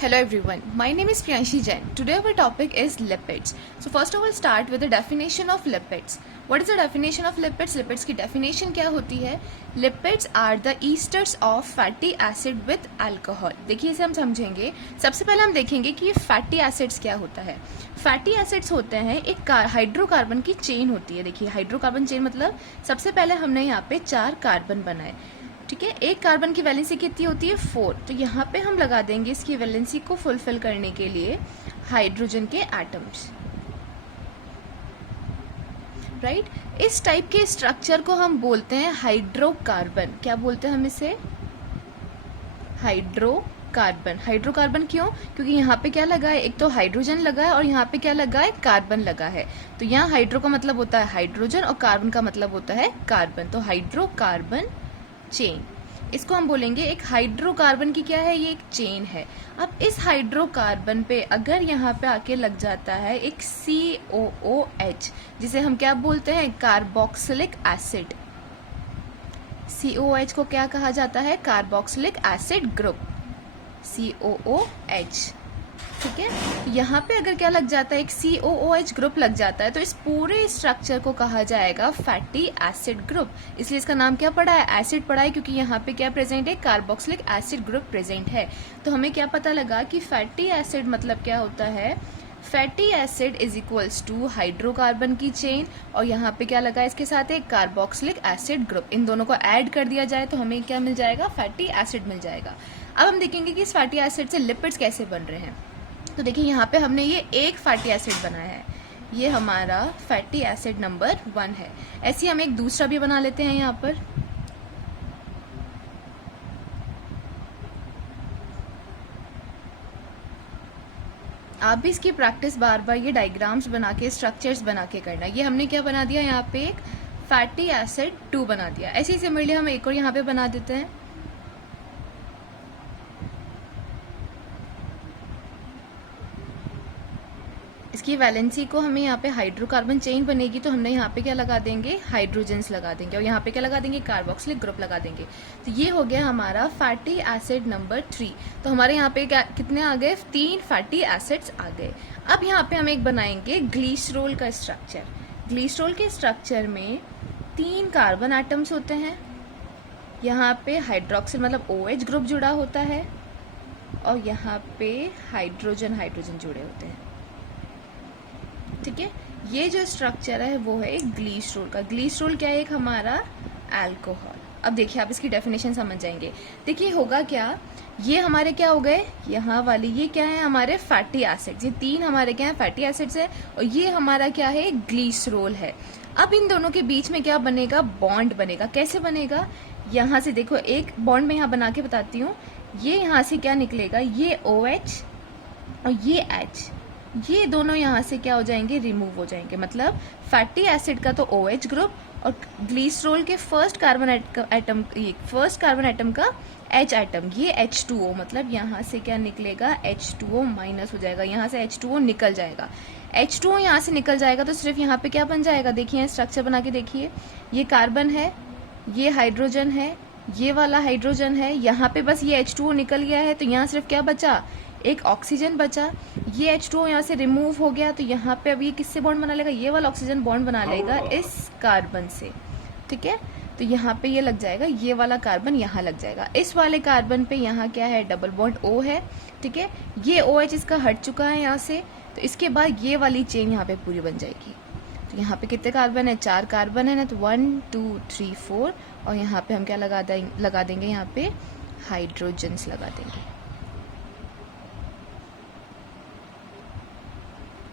Hello everyone, my name is Priyanshi Jain. Today our topic is lipids. So first of all start with the definition of lipids. What is the definition of lipids? Lipids की definition क्या होती है? Lipids are the esters of fatty acid with alcohol. देखिए इसे हम समझेंगे. सबसे पहले हम देखेंगे कि ये fatty acids क्या होता है. फैटी एसिड्स होते हैं एक हाइड्रोकार्बन की चेन होती है. देखिए हाइड्रोकार्बन चेन मतलब सबसे पहले हमने यहाँ पे 4 कार्बन बनाए. ठीक है, एक कार्बन की वैलेंसी कितनी होती है 4. तो यहाँ पे हम लगा देंगे इसकी वैलेंसी को फुलफिल करने के लिए हाइड्रोजन के एटम्स. राइट, इस टाइप के स्ट्रक्चर को हम बोलते हैं हाइड्रोकार्बन. क्या बोलते हैं हम इसे? हाइड्रोकार्बन. हाइड्रोकार्बन क्यों? क्योंकि यहाँ पे क्या लगा है, एक तो हाइड्रोजन लगा है और यहाँ पे क्या लगा है, कार्बन लगा है. तो यहाँ हाइड्रो का मतलब होता है हाइड्रोजन और कार्बन का मतलब होता है कार्बन. तो हाइड्रोकार्बन चेन, इसको हम बोलेंगे एक हाइड्रोकार्बन की क्या है, ये एक चेन है. अब इस हाइड्रोकार्बन पे अगर यहाँ पे आके लग जाता है एक COOH, जिसे हम क्या बोलते हैं, कार्बोक्सिलिक एसिड. COOH को क्या कहा जाता है, कार्बोक्सिलिक एसिड ग्रुप, COOH. ठीक है, यहाँ पे अगर क्या लग जाता है, एक COOH ग्रुप लग जाता है, तो इस पूरे स्ट्रक्चर को कहा जाएगा फैटी एसिड ग्रुप. इसलिए इसका नाम क्या पड़ा है, एसिड पड़ा है, क्योंकि यहाँ पे क्या प्रेजेंट है, कार्बोक्सिलिक एसिड ग्रुप प्रेजेंट है. तो हमें क्या पता लगा कि फैटी एसिड मतलब क्या होता है, fatty acid is equals to hydrocarbon की चेन और यहाँ पे क्या लगा है इसके साथ एक कार्बोक्सिलिक एसिड ग्रुप. इन दोनों को ऐड कर दिया जाए तो हमें क्या मिल जाएगा, फैटी एसिड मिल जाएगा. अब हम देखेंगे कि इस फैटी एसिड से लिपिड्स कैसे बन रहे हैं. तो देखिए यहाँ पे हमने ये एक फैटी एसिड बनाया है, ये हमारा फैटी एसिड नंबर 1 है. ऐसे ही हम एक दूसरा भी बना लेते हैं यहाँ पर. आप भी इसकी प्रैक्टिस बार बार ये डायग्राम्स बना के, स्ट्रक्चर्स बना के करना. ये हमने क्या बना दिया, यहाँ पे एक फैटी एसिड 2 बना दिया. ऐसे ही सिमिलरली हम एक और यहाँ पे बना देते हैं. इसकी वैलेंसी को हमें यहाँ पे हाइड्रोकार्बन चेन बनेगी तो हमने यहाँ पे क्या लगा देंगे, हाइड्रोजन्स लगा देंगे और यहाँ पे क्या लगा देंगे, कार्बोक्सिलिक ग्रुप लगा देंगे. तो ये हो गया हमारा फैटी एसिड नंबर 3. तो हमारे यहाँ पे कितने आ गए, 3 फैटी एसिड्स आ गए. अब यहाँ पे हम एक बनाएंगे ग्लिसरॉल का स्ट्रक्चर. ग्लिसरॉल के स्ट्रक्चर में 3 कार्बन एटम्स होते हैं, यहाँ पे हाइड्रोक्सिल मतलब OH ग्रुप जुड़ा होता है और यहाँ पे हाइड्रोजन जुड़े होते हैं. ठीक है, ये जो स्ट्रक्चर है वो है एक ग्लिसरॉल का. ग्लिसरॉल क्या है, एक हमारा अल्कोहल. अब देखिए आप इसकी डेफिनेशन समझ जाएंगे. देखिए होगा क्या, ये हमारे क्या हो गए, यहाँ वाली ये क्या है, हमारे फैटी एसिड्स. ये 3 हमारे क्या है, फैटी एसिड्स है और ये हमारा क्या है, ग्लिसरॉल है. अब इन दोनों के बीच में क्या बनेगा, बॉन्ड बनेगा. कैसे बनेगा, यहाँ से देखो एक बॉन्ड में यहाँ बना के बताती हूँ. ये यहाँ से क्या निकलेगा, ये OH और ये H, ये दोनों यहाँ से क्या हो जाएंगे, रिमूव हो जाएंगे. मतलब फैटी एसिड का तो OH ग्रुप और ग्लिसरॉल के फर्स्ट कार्बन एटम का H एटम, ये H2O. मतलब यहाँ से क्या निकलेगा, H2O माइनस हो जाएगा, यहाँ से H2O निकल जाएगा. H2O यहाँ से निकल जाएगा तो सिर्फ यहाँ पे क्या बन जाएगा, देखिए स्ट्रक्चर बना के देखिए. ये कार्बन है, ये हाइड्रोजन है, ये वाला हाइड्रोजन है, यहाँ पे बस ये H2O निकल गया है तो यहाँ सिर्फ क्या बचा, एक ऑक्सीजन बचा. ये H2O यहाँ से रिमूव हो गया तो यहाँ पे अब ये किससे बॉन्ड बना लेगा, ये वाला ऑक्सीजन बॉन्ड बना लेगा इस कार्बन से. ठीक है, तो यहाँ पे ये लग जाएगा, ये वाला कार्बन यहाँ लग जाएगा. इस वाले कार्बन पे यहाँ क्या है, डबल बॉन्ड O है. ठीक है, ये OH इसका हट चुका है यहाँ से, तो इसके बाद ये वाली चेन यहाँ पे पूरी बन जाएगी. तो यहाँ पे कितने कार्बन है, 4 कार्बन है ना, तो 1 2 3 4 और यहाँ पे हम क्या लगा देंगे, यहाँ पे हाइड्रोजन्स लगा देंगे.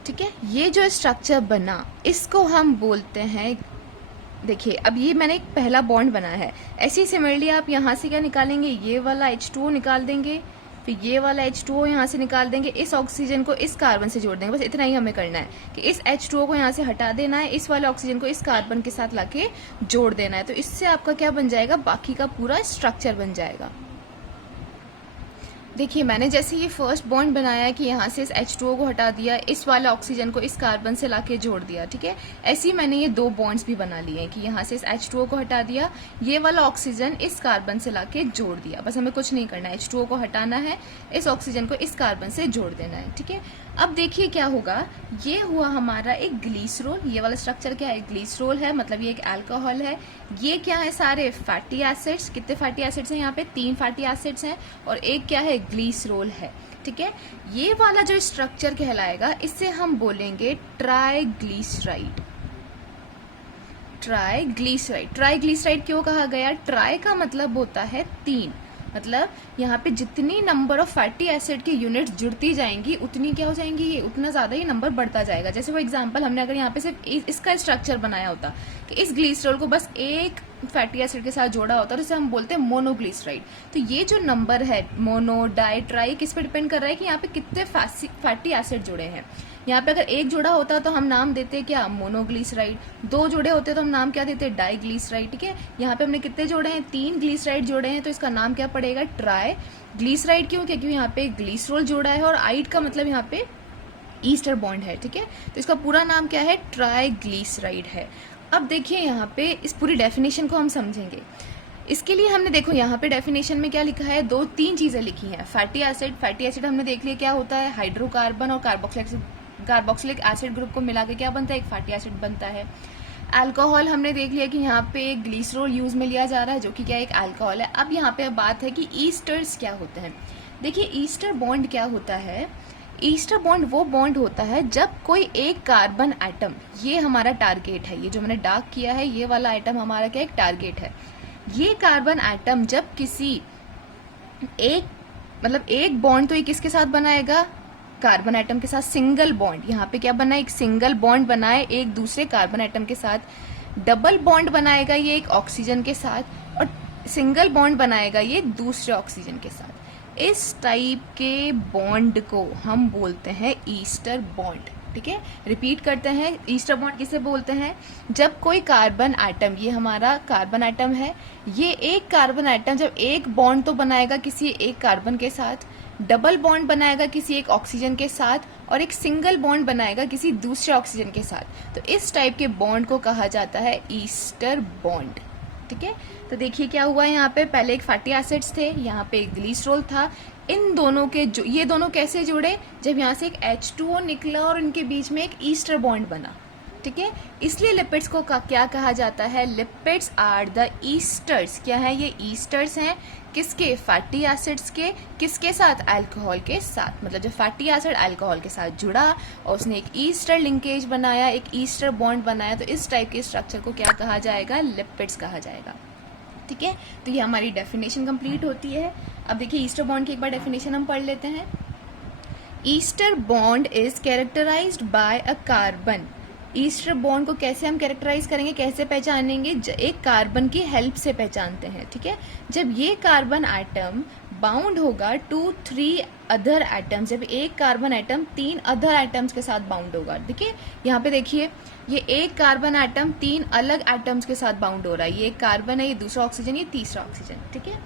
ठीक है, ये जो स्ट्रक्चर बना इसको हम बोलते हैं, देखिए अब ये मैंने एक पहला बॉन्ड बनाया है. ऐसे ही सिमिलरली आप यहाँ से क्या निकालेंगे, ये वाला H2O निकाल देंगे, फिर ये वाला H2O यहाँ से निकाल देंगे, इस ऑक्सीजन को इस कार्बन से जोड़ देंगे. बस इतना ही हमें करना है कि इस H2O को यहाँ से हटा देना है, इस वाले ऑक्सीजन को इस कार्बन के साथ लाके जोड़ देना है. तो इससे आपका क्या बन जाएगा, बाकी का पूरा स्ट्रक्चर बन जाएगा. देखिए मैंने जैसे ये फर्स्ट बॉन्ड बनाया कि यहाँ से इस H2O को हटा दिया, इस वाले ऑक्सीजन को इस कार्बन से लाके जोड़ दिया, ठीक है। ऐसे ही मैंने ये 2 बॉन्ड्स भी बना लिए हैं कि यहाँ से इस H2O को हटा दिया, ये वाला ऑक्सीजन इस कार्बन से लाके जोड़ दिया। बस हमें कुछ नहीं करना है, H2O को हटाना है, इस ऑक्सीजन को इस कार्बन से जोड़ देना है, ठीक है। अब देखिए क्या होगा, ये हुआ हमारा एक ग्लीसरोल। ये वाला स्ट्रक्चर क्या है, ग्लीसरोल है, मतलब ये एक अल्कोहल है। ये क्या है, सारे फैटी एसिड्स। कितने फैटी एसिड्स हैं यहाँ पे, 3 फैटी एसिड्स हैं, और एक क्या है, ग्लीसरोल है, ठीक है। ये वाला जो स्ट्रक्चर कहलाएगा, इससे हम बोलेंगे ट्राइग्लिसराइड। ट्राइग्लिसराइड, ट्राइग्लिसराइड क्यों कहा गया, ट्राई का मतलब होता है 3, मतलब यहाँ पे जितनी नंबर ऑफ फैटी एसिड की यूनिट्स जुड़ती जाएंगी उतनी क्या हो जाएंगी, ये उतना ज्यादा ही नंबर बढ़ता जाएगा। जैसे वो एग्जांपल हमने अगर यहाँ पे सिर्फ इसका स्ट्रक्चर बनाया होता कि इस ग्लीसरॉल को बस एक फैटी एसिड के साथ जोड़ा होता है, तो इसे हम बोलते हैं मोनोग्लिसराइड। तो ये जो नंबर है मोनो, डाई, ट्राई, किस पे डिपेंड कर रहा है कि यहाँ पे कितने फैटी एसिड जुड़े हैं। यहाँ पे अगर एक जुड़ा होता तो हम नाम देते क्या, मोनोग्लिसराइड। 2 जुड़े होते तो हम नाम क्या देते, डाईग्लिसराइड, ठीक है। यहाँ पे हमने कितने जोड़े हैं, 3 ग्लिसराइड जोड़े हैं, तो इसका नाम क्या पड़ेगा, ट्राई ग्लिसराइड। क्यों, क्योंकि यहाँ पे ग्लिसरोल जोड़ा है, और आइड का मतलब यहाँ पे ईस्टर बॉन्ड है, ठीक है। तो इसका पूरा नाम क्या है, ट्राइग्लिसराइड है। अब देखिए यहाँ पे इस पूरी डेफिनेशन को हम समझेंगे। इसके लिए हमने देखो यहाँ पे डेफिनेशन में क्या लिखा है, 2-3 चीजें लिखी हैं। फैटी एसिड, फैटी एसिड हमने देख लिया क्या होता है, हाइड्रोकार्बन और कार्बोक्सिलिक एसिड ग्रुप को मिला के क्या बनता है, एक फैटी एसिड बनता है। अल्कोहल हमने देख लिया कि यहाँ पे ग्लिसरॉल यूज में लिया जा रहा है, जो कि क्या एक अल्कोहल है। अब यहाँ पे बात है कि ईस्टर्स क्या होते हैं। देखिए ईस्टर बॉन्ड क्या होता है, ईस्टर बॉन्ड वो बॉन्ड होता है जब कोई एक कार्बन एटम, ये हमारा टारगेट है, ये जो मैंने डार्क किया है ये वाला आइटम हमारा क्या एक टारगेट है। ये कार्बन एटम जब किसी एक, मतलब एक बॉन्ड तो ये किसके साथ बनाएगा, कार्बन एटम के साथ सिंगल बॉन्ड। यहाँ पे क्या बना, एक सिंगल बॉन्ड बनाए एक दूसरे कार्बन एटम के साथ। डबल बॉन्ड बनाएगा ये एक ऑक्सीजन के साथ, और सिंगल बॉन्ड बनाएगा ये दूसरे ऑक्सीजन के साथ। इस टाइप के बॉन्ड को हम बोलते हैं ईस्टर बॉन्ड, ठीक है। रिपीट करते हैं, ईस्टर बॉन्ड किसे बोलते हैं, जब कोई कार्बन एटम, ये हमारा कार्बन एटम है, ये एक कार्बन एटम जब एक बॉन्ड तो बनाएगा किसी एक कार्बन के साथ, डबल बॉन्ड बनाएगा किसी एक ऑक्सीजन के साथ, और एक सिंगल बॉन्ड बनाएगा किसी दूसरे ऑक्सीजन के साथ। तो इस टाइप के बॉन्ड को कहा जाता है ईस्टर बॉन्ड, ठीक है। तो देखिए क्या हुआ यहाँ पे, पहले एक फैटी एसिड्स थे, यहाँ पे एक ग्लिसरॉल था। इन दोनों के ये दोनों कैसे जुड़े, जब यहाँ से एक H2O निकला और इनके बीच में एक ईस्टर बॉन्ड बना, ठीक है। इसलिए लिपिड्स को क्या कहा जाता है, लिपिड्स आर द ईस्टर्स। क्या है ये, ईस्टर्स हैं, किसके, फैटी एसिड्स के, किसके साथ, अल्कोहल के साथ। मतलब जब फैटी एसिड अल्कोहल के साथ जुड़ा और उसने एक ईस्टर लिंकेज बनाया, एक ईस्टर बॉन्ड बनाया, तो इस टाइप के स्ट्रक्चर को क्या कहा जाएगा, लिपिड्स कहा जाएगा, ठीक है। तो ये हमारी डेफिनेशन कंप्लीट होती है। अब देखिए ईस्टर बॉन्ड की एक बार डेफिनेशन हम पढ़ लेते हैं। Ester bond is characterised by a carbon. Ester bond को कैसे हम कैरेक्टराइज करेंगे, कैसे पहचानेंगे, एक कार्बन की हेल्प से पहचानते हैं, ठीक है। जब ये कार्बन एटम बाउंड होगा टू 3 अदर एटम्स, जब एक कार्बन एटम 3 अदर एटम्स के साथ बाउंड होगा। देखिए यहाँ पे देखिए, ये एक कार्बन एटम 3 अलग एटम्स के साथ बाउंड हो रहा है। ये एक कार्बन है, ये दूसरा ऑक्सीजन, ये तीसरा ऑक्सीजन, ठीक है।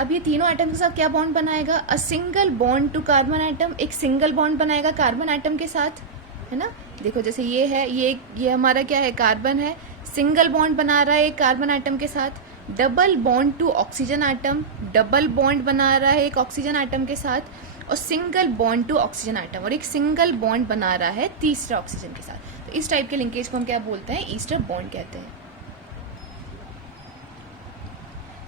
अब ये तीनों एटम के साथ क्या बॉन्ड बनाएगा, a single bond to carbon atom, एक सिंगल बॉन्ड बनाएगा कार्बन एटम के साथ, है ना। देखो जैसे ये है, ये हमारा क्या है, कार्बन है, सिंगल बॉन्ड बना रहा है एक कार्बन एटम के साथ। Double bond to oxygen atom, double bond बना रहा है एक ऑक्सीजन एटम के साथ, और single bond to oxygen atom, और एक सिंगल बॉन्ड बना रहा है तीसरा ऑक्सीजन के साथ। तो इस टाइप के लिंकेज को हम क्या बोलते हैं, ईस्टर बॉन्ड कहते हैं।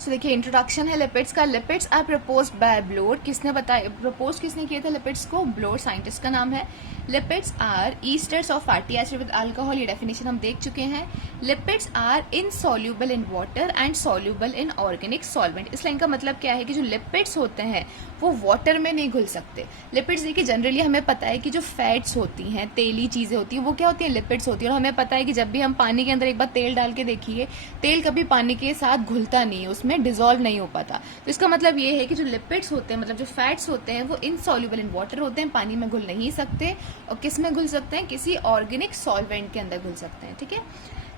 सो देखिए इंट्रोडक्शन है लिपिड्स का। Lipids are proposed by Bloor. किसने बताया, प्रपोज किसने किया था लिपिड्स को, ब्लोर साइंटिस्ट का नाम है। Lipids are esters of fatty acid with alcohol, ये डेफिनेशन हम देख चुके हैं। Lipids are insoluble in water and soluble in organic solvent. इस लाइन का मतलब क्या है कि जो लिपिड्स होते हैं वो वाटर में नहीं घुल सकते। लिपिड्स देखिए जनरली हमें पता है कि जो फैट्स होती हैं, तेली चीजें होती हैं, वो क्या होती है, लिपिड्स होती है। और हमें पता है कि जब भी हम पानी के अंदर एक बार तेल डाल के देखिए, तेल कभी पानी के साथ घुलता नहीं है, उसमें में डिजोल्व नहीं हो पाता। तो इसका मतलब ये है कि जो लिपिड्स होते हैं, मतलब जो फैट्स होते हैं, वो इनसॉल्युबल इन वाटर होते हैं, पानी में घुल नहीं सकते। और किस में घुल सकते हैं? किसी ऑर्गेनिक सॉल्वेंट के अंदर घुल सकते हैं, ठीक है।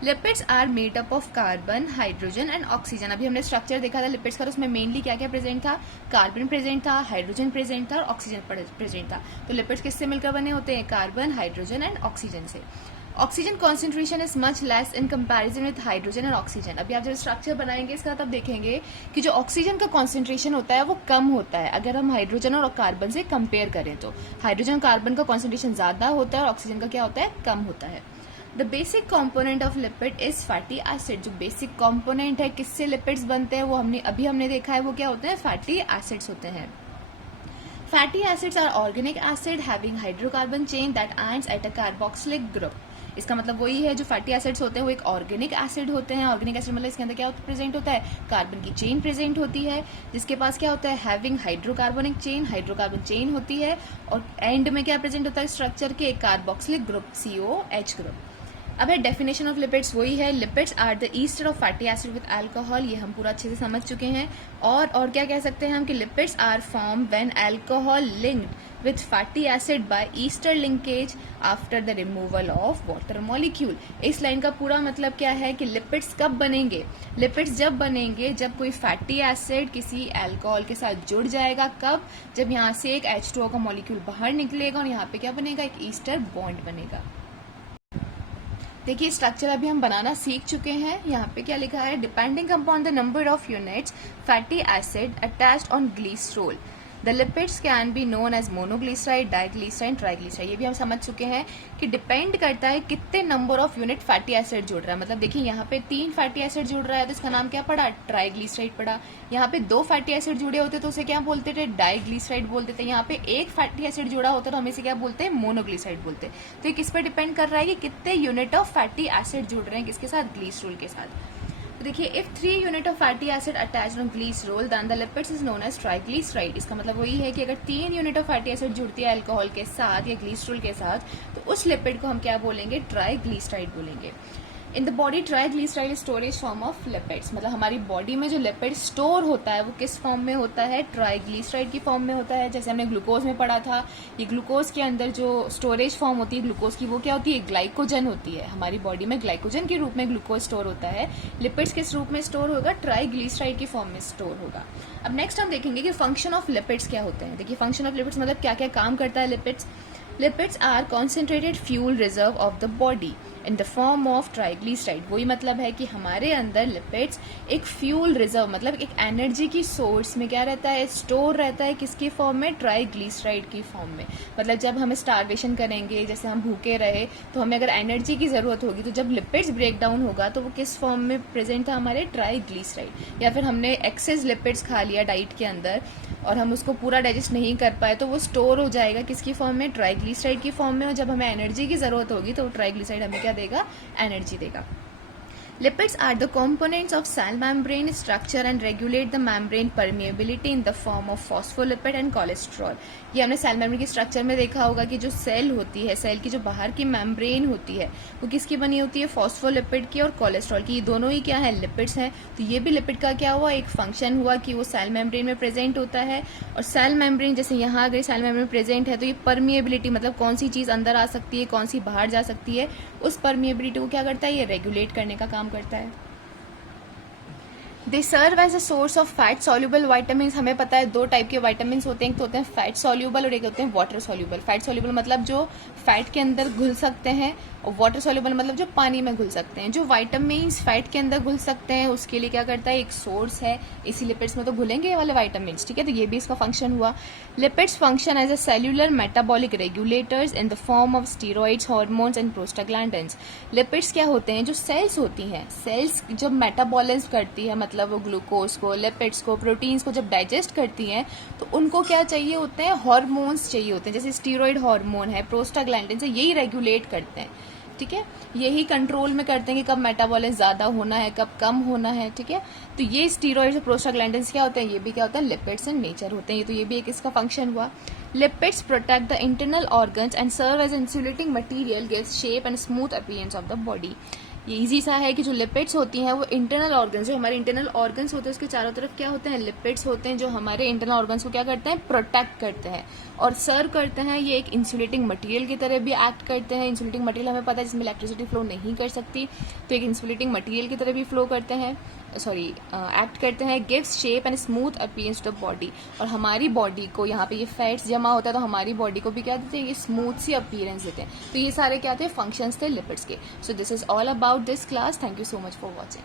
Lipids are made up of carbon, hydrogen and oxygen. अभी हमने स्ट्रक्चर देखा था लिपिड्स का, तो उसमें मेनली क्या क्या प्रेजेंट था? कार्बन प्रेजेंट था, हाइड्रोजन प्रेजेंट था और ऑक्सीजन प्रेजेंट था। तो लिपिड्स किससे मिलकर बने होते हैं? कार्बन, हाइड्रोजन एंड ऑक्सीजन से। Oxygen concentration is much less in comparison with hydrogen and oxygen. अभी आप जब स्ट्रक्चर बनाएंगे इसका तब देखेंगे कि जो ऑक्सीजन का कॉन्सेंट्रेशन होता है वो कम होता है अगर हम हाइड्रोजन और कार्बन से कंपेयर करें तो। हाइड्रोजन और कार्बन का कॉन्सेंट्रेशन ज्यादा होता है और ऑक्सीजन का क्या होता है? कम होता है। The basic component of lipid is fatty acid. जो बेसिक कॉम्पोनेंट है किससे लिपिड्स बनते हैं वो हमने देखा है, वो क्या होते हैं? फैटी एसिड्स होते हैं। Fatty acids are organic acid having hydrocarbon chain that ends at a carboxylic group. इसका मतलब वही है, जो फैटी एसिड्स होते हैं वो एक ऑर्गेनिक एसिड होते हैं। ऑर्गेनिक एसिड मतलब इसके अंदर क्या प्रेजेंट होता है? कार्बन की चेन प्रेजेंट होती है, जिसके पास क्या होता है? हैविंग हाइड्रोकार्बोनिक चेन, हाइड्रोकार्बन चेन होती है। और एंड में क्या प्रेजेंट होता है स्ट्रक्चर के? एक कार्बोक्सिलिक ग्रुप, COH ग्रुप। अब है डेफिनेशन ऑफ लिपिड्स, वही है, lipids are the ester of fatty acid with alcohol. ये हम पूरा अच्छे से समझ चुके हैं। और क्या कह सकते हैं हम कि lipids are form when alcohol linked with fatty acid by ester linkage after the removal of water molecule. इस लाइन का पूरा मतलब क्या है कि लिपिड्स कब बनेंगे? लिपिड्स जब बनेंगे जब कोई फैटी एसिड किसी अल्कोहल के साथ जुड़ जाएगा। कब? जब यहाँ से एक H2O का मॉलिक्यूल बाहर निकलेगा और यहाँ पे क्या बनेगा? एक ईस्टर बॉन्ड बनेगा। देखिए स्ट्रक्चर अभी हम बनाना सीख चुके हैं। यहाँ पे क्या लिखा है? Depending upon the number of units fatty acid attached on glycerol the lipids can be known as monoglyceride, diglyceride, triglyceride. ये भी हम समझ चुके हैं कि डिपेंड करता है कितने number of unit fatty acid जुड़ रहा है। मतलब देखिए यहाँ पे 3 फैटी एसिड जुड़ रहा है तो इसका नाम क्या पड़ा? ट्राइग्लिसराइड पड़ा। यहाँ पे 2 फैटी एसिड जुड़े होते तो उसे क्या बोलते थे? डाइग्लिसराइड बोलते थे। यहाँ पे 1 फैटी एसिड जुड़ा होता तो हम इसे क्या बोलते हैं? मोनोग्लिसराइड बोलते। तो ये किस पर डिपेंड कर रहा है कि कितने यूनिट ऑफ फैटी एसिड जुड़ रहे हैं किसके साथ? ग्लिसरॉल के साथ। तो देखिए if 3 unit of fatty acid attached on glycerol then the lipids is known as triglyceride. इसका मतलब वही है कि अगर 3 यूनिट ऑफ फैटी एसिड जुड़ती है अल्कोहल के साथ या ग्लिसरॉल के साथ तो उस लिपिड को हम क्या बोलेंगे? ट्राइग्लिसराइड बोलेंगे। In the body triglyceride storage form of lipids. मतलब हमारी बॉडी में जो लिपिड स्टोर होता है वो किस फॉर्म में होता है? ट्राइग्लिसराइड की फॉर्म में होता है। जैसे हमने ग्लूकोज में पढ़ा था, ये ग्लूकोज के अंदर जो स्टोरेज फॉर्म होती है ग्लूकोज की वो क्या होती है? ग्लाइकोजन होती है। हमारी बॉडी में ग्लाइकोजन के रूप में ग्लूकोज स्टोर होता है। लिपिड्स किस रूप में स्टोर होगा? ट्राइग्लिसराइड की फॉर्म में स्टोर होगा। अब नेक्स्ट हम देखेंगे कि फंक्शन ऑफ लिपिड्स क्या होते हैं। देखिए फंक्शन ऑफ लिपिड्स मतलब क्या क्या काम करता है lipids. Lipids are concentrated fuel reserve of the body in the form of triglyceride. वही मतलब है कि हमारे अंदर लिपिड्स एक फ्यूल रिजर्व मतलब एक एनर्जी की सोर्स में क्या रहता है? स्टोर रहता है। किसकी फॉर्म में? ट्राइग्लिसराइड की फॉर्म में। मतलब जब हम स्टारवेशन करेंगे, जैसे हम भूखे रहे तो हमें अगर एनर्जी की जरूरत होगी तो जब लिपिड्स ब्रेक डाउन होगा तो वो किस फॉर्म में प्रेजेंट था? हमारे ट्राइग्लिसराइड। या फिर हमने एक्सेस लिपिड्स खा लिया डाइट के अंदर और हम उसको पूरा डाइजेस्ट नहीं कर पाए तो वो स्टोर हो जाएगा किसकी फॉर्म में? ट्राइग्लिसराइड की फॉर्म में। और जब हमें एनर्जी की जरूरत होगी तो ट्राइग्लिसराइड हमें क्या देगा? एनर्जी देगा। Lipids are the components of cell membrane structure and regulate the membrane permeability in the form of phospholipid and cholesterol। ये हमने सेल मेम्ब्रेन की स्ट्रक्चर में देखा होगा कि जो सेल होती है, सेल की जो बाहर की मेम्ब्रेन होती है वो किसकी बनी होती है? फॉस्फोलिपिड की और कोलेस्ट्रॉल की। ये दोनों ही क्या है? लिपिड्स हैं। तो ये भी लिपिड का क्या हुआ? एक फंक्शन हुआ कि वो सेल मेम्ब्रेन में प्रेजेंट होता है। और सेल मेम्ब्रेन जैसे यहाँ अगर सेल मेम्ब्रेन प्रेजेंट है तो ये परमिएबिलिटी मतलब कौन सी चीज अंदर आ सकती है, कौन सी बाहर जा सकती है, उस परमिएबिलिटी को क्या करता है? ये रेगुलेट करने का काम करता है। They serve as a source of fat soluble vitamin. हमें पता है 2 टाइप के वाइटामिन होते हैं, एक तो होते हैं फैट सॉल्यूबल और एक होते हैं वाटर सॉल्यूबल। फैट सॉल्यूबल मतलब जो फैट के अंदर घुल सकते हैं और वाटर सॉल्यूबल मतलब जो पानी में घुल सकते हैं। जो वाइटामिन फैट के अंदर घुल सकते हैं उसके लिए क्या करता है? एक सोर्स है। इसी लिपिड्स में तो घुलेंगे ये वाले वाइटामिन, ठीक है। तो ये भी इसका फंक्शन हुआ। Lipids function as a cellular metabolic regulators in the form of steroids, hormones and prostaglandins. Lipids क्या होते हैं? जो सेल्स होती हैं, सेल्स जब मेटाबॉलिज्म करती है मतलब वो ग्लूकोज को, लिपिड्स को, प्रोटीन्स को जब डाइजेस्ट करती हैं तो उनको क्या चाहिए होते हैं? हार्मोन्स चाहिए होते हैं। जैसे स्टीरॉइड हार्मोन है, प्रोस्टाग्लैंडिन्स है, यही रेगुलेट करते हैं, ठीक है। यही कंट्रोल में करते हैं कि कब मेटाबॉलिज्म ज्यादा होना है, कब कम होना है, ठीक है। तो ये स्टीरॉइड्स और प्रोस्टाग्लैंडिन्स क्या होते हैं? ये भी क्या होता है? लिपिड्स इन नेचर होते हैं। तो ये भी एक इसका फंक्शन हुआ। Lipids protect the internal organs and serve as insulating material, gives shape and smooth appearance of the body. ये इजी सा है कि जो लिपिड्स होती हैं वो इंटरनल ऑर्गन्स, जो हमारे इंटरनल ऑर्गन्स होते हैं उसके चारों तरफ क्या होते हैं, लिपिड्स होते हैं, जो हमारे इंटरनल ऑर्गन्स को क्या करते हैं, प्रोटेक्ट करते हैं और सर्व करते हैं। ये एक इंसुलेटिंग मटेरियल की तरह भी एक्ट करते हैं। इंसुलेटिंग मटेरियल हमें पता है जिसमें इलेक्ट्रिसिटी फ्लो नहीं कर सकती, तो एक इंसुलेटिंग मटेरियल की तरह भी फ्लो करते हैं, एक्ट करते हैं। Gives shape and smooth appearance to the body, और हमारी बॉडी को, यहाँ पे ये फैट्स जमा होता है तो हमारी बॉडी को भी क्या देते हैं, ये स्मूथ सी अपीयरेंस देते हैं। तो ये सारे क्या थे, फंक्शंस थे लिपिड्स के। So this is all about this class. Thank you so much for watching.